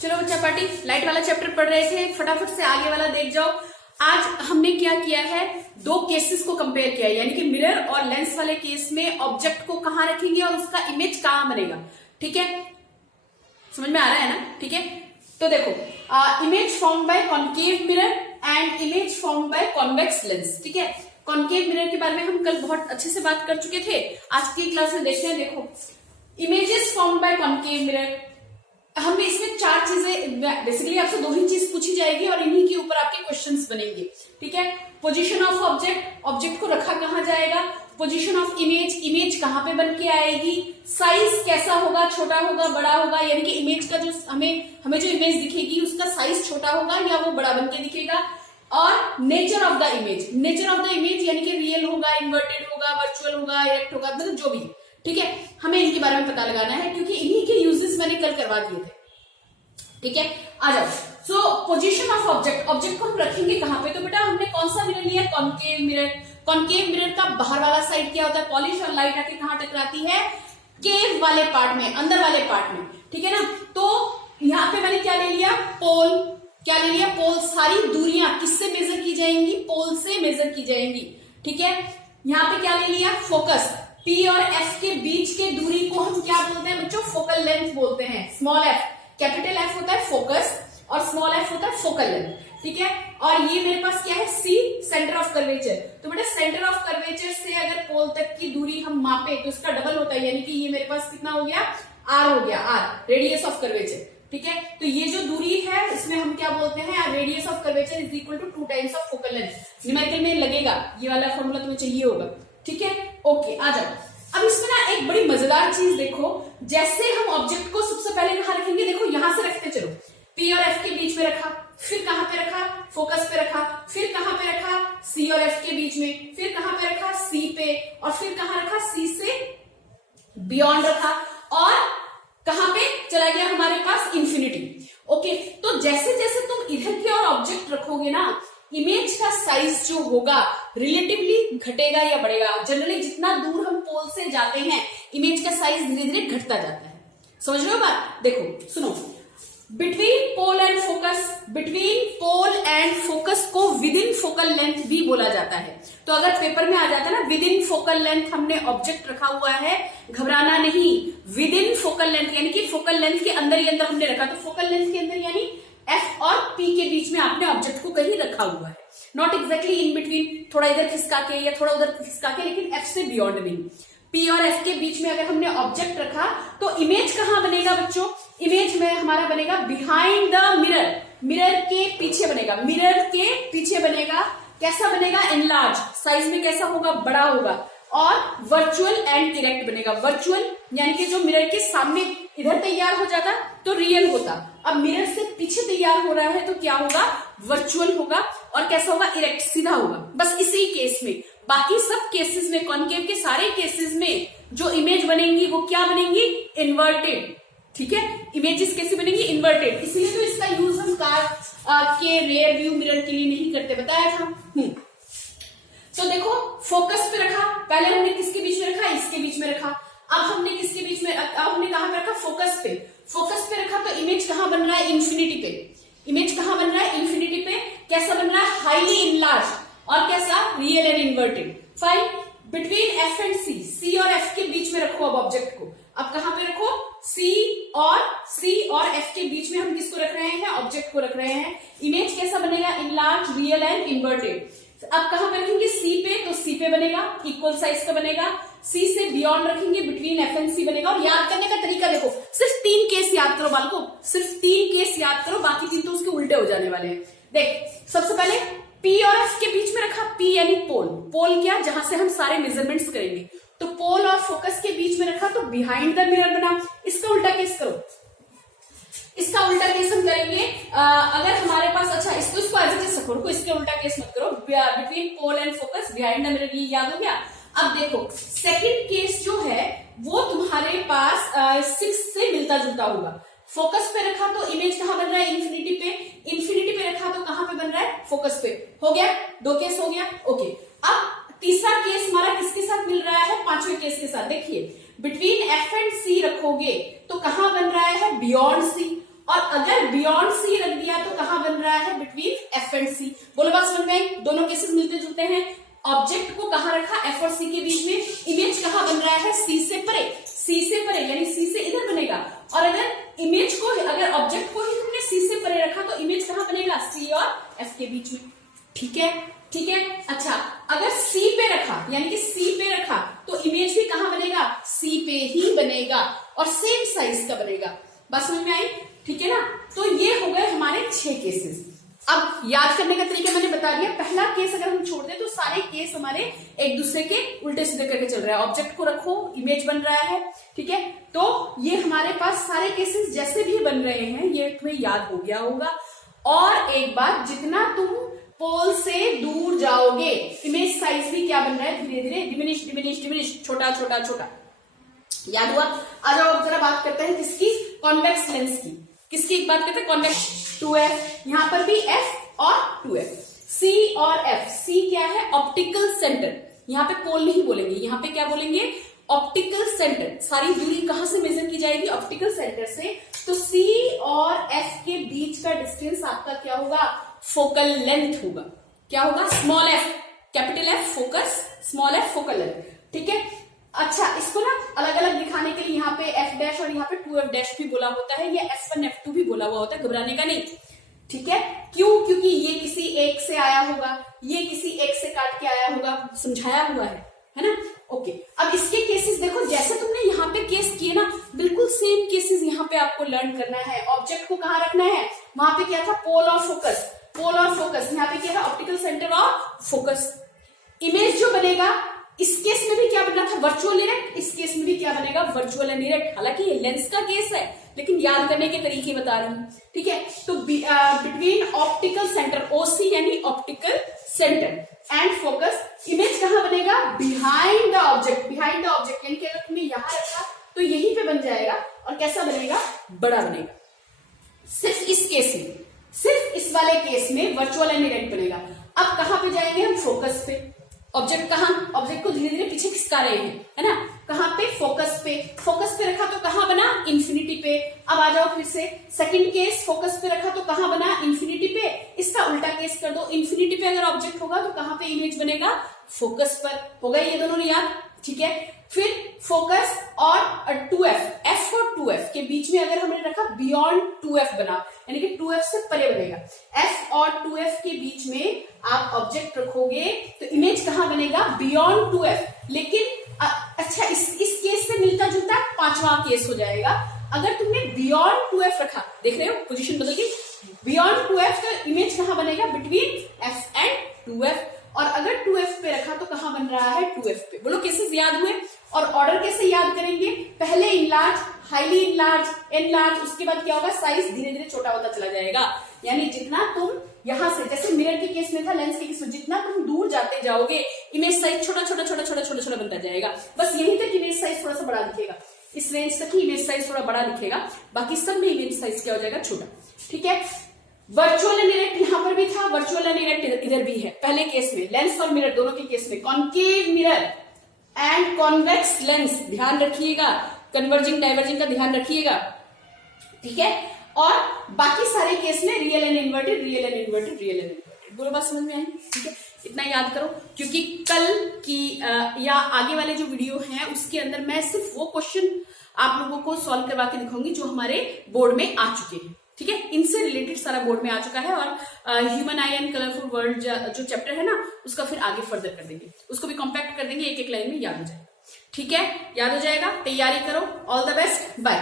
चलो बच्चा party, light वाला चैप्टर पढ़ रहे थे, फटाफट से आगे वाला देख जाओ। आज हमने क्या किया है, दो केसेस को कंपेयर किया है, यानी कि मिरर और लेंस वाले केस में ऑब्जेक्ट को कहां रखेंगे और उसका इमेज कहां बनेगा। ठीक है, समझ में आ रहा है ना। ठीक है, तो देखो, image form by concave mirror and image form by convex lens. ठीक है, कॉन्केव मिरर के बारे में हम कल बहुत अच्छे से बात कर चुके थे, आज की क्लास में देखते हैं। देखो, images form by concave mirror, हमें इसमें चार चीजें, बेसिकली आपसे दो ही चीज पूछी जाएगी और इन्हीं के ऊपर आपके क्वेश्चंस बनेंगे। ठीक है, पोजीशन ऑफ ऑब्जेक्ट, ऑब्जेक्ट को रखा कहां जाएगा, पोजीशन ऑफ इमेज, इमेज कहां पे बन के आएगी, साइज कैसा होगा, छोटा होगा बड़ा होगा, यानी कि इमेज का जो हमें जो इमेज दिखेगी उसका साइज छोटा होगा या वो बड़ा बन के दिखेगा, और nature of the image, nature of the image यानी कि रियल होगा, इन्वर्टेड होगा, वर्चुअल होगा, इरेक्ट होगा, मतलब जो भी। ठीक है, हमें इनके बारे में पता लगाना है क्योंकि इन्हीं के यूजेस मैंने कल करवा दिए थे। ठीक है, आ जाओ। सो पोजीशन ऑफ ऑब्जेक्ट, ऑब्जेक्ट को हम रखेंगे कहां पे, तो बेटा हमने कौन सा मिरर लिया, कॉन्केव मिरर। कॉन्केव मिरर का बाहर वाला साइड क्या होता है, पॉलिश, और लाइट आके कहां टकराती है, केव वाले पार्ट में, अंदर वाले पार्ट में। ठीक है ना, तो यहां पे मैंने क्या ले लिया, पोल, क्या ले लिया, पोल। सारी दूरियां किससे मेजर की जाएंगी, पोल से मेजर की जाएंगी। ठीक है, यहां पे क्या ले लिया, फोकस, P और F के बीच के दूरी को हम क्या बोलते हैं बच्चों, फोकल लेंथ बोलते हैं। स्मॉल f, कैपिटल F होता है फोकस और स्मॉल f होता है फोकल लेंथ। ठीक है, और ये मेरे पास क्या है, C, सेंटर ऑफ कर्वेचर। तो बेटा सेंटर ऑफ कर्वेचर से अगर पोल तक की दूरी हम मापे तो इसका डबल होता है, यानी कि ये मेरे पास कितना हो गया, R हो गया, R रेडियस ऑफ कर्वेचर। ठीक है, तो ये जो दूरी है इसमें हम क्या बोलते हैं, radius of curvature is equal to 2 times of focal length. Numerical में लगेगा, ये वाला फॉर्मूला तुम्हें चाहिए होगा। ठीक है, ओके, आ जाओ। अब इसमें ना एक बड़ी मजेदार चीज देखो, जैसे हम ऑब्जेक्ट को सबसे पहले कहां रखेंगे, देखो यहां से रखते चलो, P और F के बीच में रखा, फिर कहां पे रखा, फोकस पे रखा, फिर कहां पे रखा, C और F के बीच में, फिर कहां पे रखा, C पे, और फिर कहां रखा, C से बियॉन्ड रखा, और कहां पे चला गया हमारे पास, इंफिनिटी। ओके, तो जैसे जैसे तुम इधर की ओर ऑब्जेक्ट रखोगे ना, इमेज का साइज जो होगा रिलेटिवली घटेगा या बढ़ेगा। जनरली जितना दूर हम पोल से जाते हैं इमेज का साइज धीरे धीरे घटता जाता है। समझ रहे हो बात, देखो सुनो, between pole and focus, between pole and focus को विद इन फोकल लेंथ भी बोला जाता है। तो अगर पेपर में आ जाता है ना, विद इन फोकल लेंथ हमने ऑब्जेक्ट रखा हुआ है, घबराना नहीं, विद इन फोकल लेंथ यानी कि फोकल लेंथ के अंदर ही अंदर हमने रखा, तो फोकल लेंथ के अंदर यानी F और P के बीच में आपने ऑब्जेक्ट को कहीं रखा हुआ है, नॉट एग्जैक्टली इन बिटवीन, थोड़ा इधर खिसका के या थोड़ा उधर खिसका के, लेकिन F से बियॉन्ड नहीं। P और F के बीच में अगर हमने ऑब्जेक्ट रखा तो इमेज कहां बनेगा बच्चों, इमेज में हमारा बनेगा बिहाइंड द मिरर, मिरर के पीछे बनेगा, मिरर के पीछे बनेगा। कैसा बनेगा, एनलार्ज, साइज में कैसा होगा, बड़ा होगा, और वर्चुअल एंड इरेक्ट बनेगा। वर्चुअल यानी कि जो मिरर के सामने इधर तैयार हो जाता तो रियल होता, अब मिरर से पीछे तैयार हो रहा है तो क्या होगा, वर्चुअल होगा, और कैसा होगा, इरेक्ट, सीधा होगा। बस इसी केस में, बाकी सब केसेस में, कॉन्केव के सारे केसेस में जो इमेज बनेंगी वो क्या बनेंगी, इन्वर्टेड। ठीक है, इमेजेस कैसे बनेंगी, इन्वर्टेड। इसलिए तो इसका यूज हम कार के रेयर व्यू मिरर के लिए नहीं करते, बताया था। तो देखो, फोकस पे रखा, पहले हमने किसके बीच में रखा, इसके बीच में रखा, अब हमने किसके बीच में, अब हमने कहां पे रखा, फोकस पे, फोकस पे रखा, तो इमेज कहां बन रहा है, इंफिनिटी पे, इमेज कहां बन रहा है, इंफिनिटी पे। कैसा बन रहा है, हाईली इनलार्ज, और कैसा, real and inverted. Fine, between F and C और F के बीच में रखो अब ऑब्जेक्ट को, अब कहां पे रखो, C और F के बीच में हम किसको रख रहे हैं, ऑब्जेक्ट को रख रहे हैं। इमेज कैसा बनेगा, इनलार्ज, रियल एंड इन्वर्टेड। अब कहां पे रखेंगे, C पे, तो C पे बनेगा, इक्वल साइज का बनेगा। C से बियॉन्ड रखेंगे, बिटवीन F एंड C बनेगा। और याद करने का तरीका देखो, सिर्फ 3 केस याद करो बालको, सिर्फ 3 केस याद करो, बाकी 3 तो उसके उल्टे हो जाने वाले हैं। देख, सबसे पहले P और F के बीच में रखा, P यानी पोल, पोल क्या, जहां से हम सारे मेजरमेंट्स करेंगे, तो पोल और फोकस के बीच में रखा तो बिहाइंड द मिरर बना। इसका उल्टा केस करो, इसका उल्टा केस हम करेंगे, अगर हमारे पास, अच्छा इसको एज इट इज रखो, इसके उल्टा केस मत करो, between pole and focus behind the mirror, ये याद हो गया। अब देखो, सेकंड केस जो है वो तुम्हारे पास 6 से मिलता जुलता होगा। फोकस पे रखा तो इमेज कहां बन रहा है, इंफिनिटी पे, इंफिनिटी पे रखा तो कहां पे बन रहा है, फोकस पे। हो गया, 2 केस हो गया। ओके, अब तीसरा केस हमारा किसके साथ मिल रहा है, 5वें केस के साथ। देखिए, बिटवीन F एंड C रखोगे तो कहां बन रहा है, बियॉन्ड C, और अगर बियॉन्ड सी रख दिया तो कहां बन रहा है, बिटवीन एफ एंड सी। बोलो बात समझ में आई? दोनों केसेस मिलते जुलते हैं। ऑब्जेक्ट को कहां रखा, एफ और सी के बीच में, इमेज कहां बन रहा है, सी से परे, सी से परे यानी सी से इधर बनेगा। और अगर इमेज को, अगर ऑब्जेक्ट को ही तुमने सी से परे रखा तो इमेज कहां बनेगा, सी और एफ के बीच में। ठीक है, ठीक है। अच्छा, अगर सी पे रखा यानी कि सी पे रखा तो इमेज भी कहां बनेगा, सी पे ही बनेगा और सेम साइज का बनेगा। बस समझ में आई? ठीक है ना। तो ये हो गए हमारे 6 केसेस। अब याद करने का तरीका मैंने बता दिया। पहला केस अगर हम छोड़ दें तो सारे केस हमारे एक दूसरे के उल्टे सीधे करके चल रहा है। ऑब्जेक्ट को रखो, इमेज बन रहा है, ठीक है। तो ये हमारे पास सारे केसेस जैसे भी बन रहे हैं ये तुम्हें याद हो गया होगा। और एक बात, जितना तुम पोल से दूर जाओगे इमेज साइज भी क्या बन रहा है, धीरे धीरे डिमिनिश डिमिनिश डिमिनिश, छोटा छोटा छोटा। याद हुआ? आ जाओ अब जरा बात करते हैं किसकी, कॉन्वेक्स लेंस की। किसकी एक बात करते हैं, कॉन्वेक्स। 2f, यहां पर भी f और 2f, c और f। c क्या है, ऑप्टिकल सेंटर। यहां पे पोल नहीं बोलेंगे, यहां पे क्या बोलेंगे, ऑप्टिकल सेंटर। सारी दूरी कहां से मेजर की जाएगी, ऑप्टिकल सेंटर से। तो c और f के बीच का डिस्टेंस आपका क्या होगा, फोकल लेंथ होगा। क्या होगा, small f, capital F focus, small f focal length. ठीक है। अच्छा, इसको ना अलग अलग दिखाने के लिए यहाँ पे f डैश और यहाँ पे 2f डैश भी बोला होता है, या f1 f2 भी बोला हुआ होता है, घबराने का नहीं। ठीक है, क्यों, क्योंकि ये किसी एक से आया होगा, ये किसी एक से काट के आया होगा, समझाया हुआ है ना। ओके, अब इसके केसेस देखो, जैसे तुमने यहाँ पे केस किए ना, बिल्कुल सेम केसेस यहाँ पे आपको लर्न करना है। ऑब्जेक्ट को कहाँ रखना है, वहां पे क्या था, पोल और फोकस, पोल और फोकस। यहाँ पे क्या था, ऑप्टिकल सेंटर और फोकस। इमेज जो बनेगा, इस केस में भी क्या बनना था, वर्चुअल इरेक्ट, इस केस में भी क्या बनेगा, वर्चुअल एंड इरेक्ट। हालांकि ये लेंस का केस है लेकिन याद करने के तरीके बता रही हूँ। ठीक है, तो बिटवीन ऑप्टिकल सेंटर, ओसी यानी optical centre and focus, image कहां बनेगा, behind the object. Behind the object यानी कि अगर तुमने यहां रखा तो यहीं पे बन जाएगा और कैसा बनेगा, बड़ा बनेगा। सिर्फ इस केस में, सिर्फ इस वाले केस में वर्चुअल एंड इरेक्ट बनेगा। अब कहां पे जाएंगे हम, फोकस पे। ऑब्जेक्ट कहां, ऑब्जेक्ट को धीरे धीरे पीछे खिसका रहे हैं, है ना। कहां पे, फोकस पे। फोकस पे रखा तो कहां बना, इंफिनिटी पे। अब आ जाओ फिर से सेकंड केस, फोकस पे रखा तो कहां बना, इंफिनिटी पे। इसका उल्टा केस कर दो, इंफिनिटी पे अगर ऑब्जेक्ट होगा तो कहां पे इमेज बनेगा, फोकस पर। हो गए ये दोनों याद? ठीक है। फिर फोकस और 2f, f और 2f के बीच में अगर हमने रखा, बियॉन्ड 2f बना, यानी कि 2f से परे बनेगा। f और 2f के बीच में आप ऑब्जेक्ट रखोगे तो इमेज कहां बनेगा, बियॉन्ड 2f। लेकिन अच्छा, इस केस से मिलता जुलता 5वां केस हो जाएगा। अगर तुमने बियॉन्ड 2f रखा, देख रहे हो पोजीशन बदल गई, बियॉन्ड 2f तो इमेज कहां बनेगा, बिटवीन f एंड 2f। और अगर 2f पे रखा तो कहां बन रहा है, 2f पे। बोलो केसेस याद हुए? और ऑर्डर कैसे याद करेंगे, पहले इनलार्ज, हाईली इनलार्ज, एनलार्ज, उसके बाद क्या होगा, साइज धीरे धीरे छोटा होता चला जाएगा। यानी जितना तुम यहां से, जैसे मिरर के केस में था, लेंस के केस में, जितना तुम दूर जाते जाओगे इमेज साइज छोटा छोटा छोटा छोटा छोटा छोटा बनता जाएगा। बस यहीं तक इमेज साइज थोड़ा सा बड़ा दिखेगा, इस रेंज तक ही इमेज साइज थोड़ा बड़ा दिखेगा, बाकी सब में इमेज साइज क्या हो जाएगा, छोटा। ठीक है। वर्चुअल एंड इरेक्ट यहां पर भी था, वर्चुअल एंड इरेक्ट इधर भी है। पहले केस में लेंस और मिरर दोनों के केस में, concave mirror and convex lens, ध्यान रखिएगा, कन्वर्जिंग डाइवर्जिंग का ध्यान रखिएगा। ठीक है। और बाकी सारे केस में real and inverted, real and inverted, real and inverted. बोलो बात समझ में आई? ठीक है, इतना याद करो, क्योंकि कल की या आगे वाले जो वीडियो हैं उसके अंदर मैं सिर्फ वो क्वेश्चन आप लोगों को सॉल्व करवा के दिखाऊंगी जो हमारे बोर्ड में आ चुके हैं। ठीक है, इनसे रिलेटेड सारा बोर्ड में आ चुका है। और human I and colourful world जो चैप्टर है ना, उसका फिर आगे फर्दर कर देंगे, उसको भी कॉम्पैक्ट कर देंगे, एक एक लाइन में याद हो जाएगा। ठीक है, याद हो जाएगा, तैयारी करो। All the best, bye.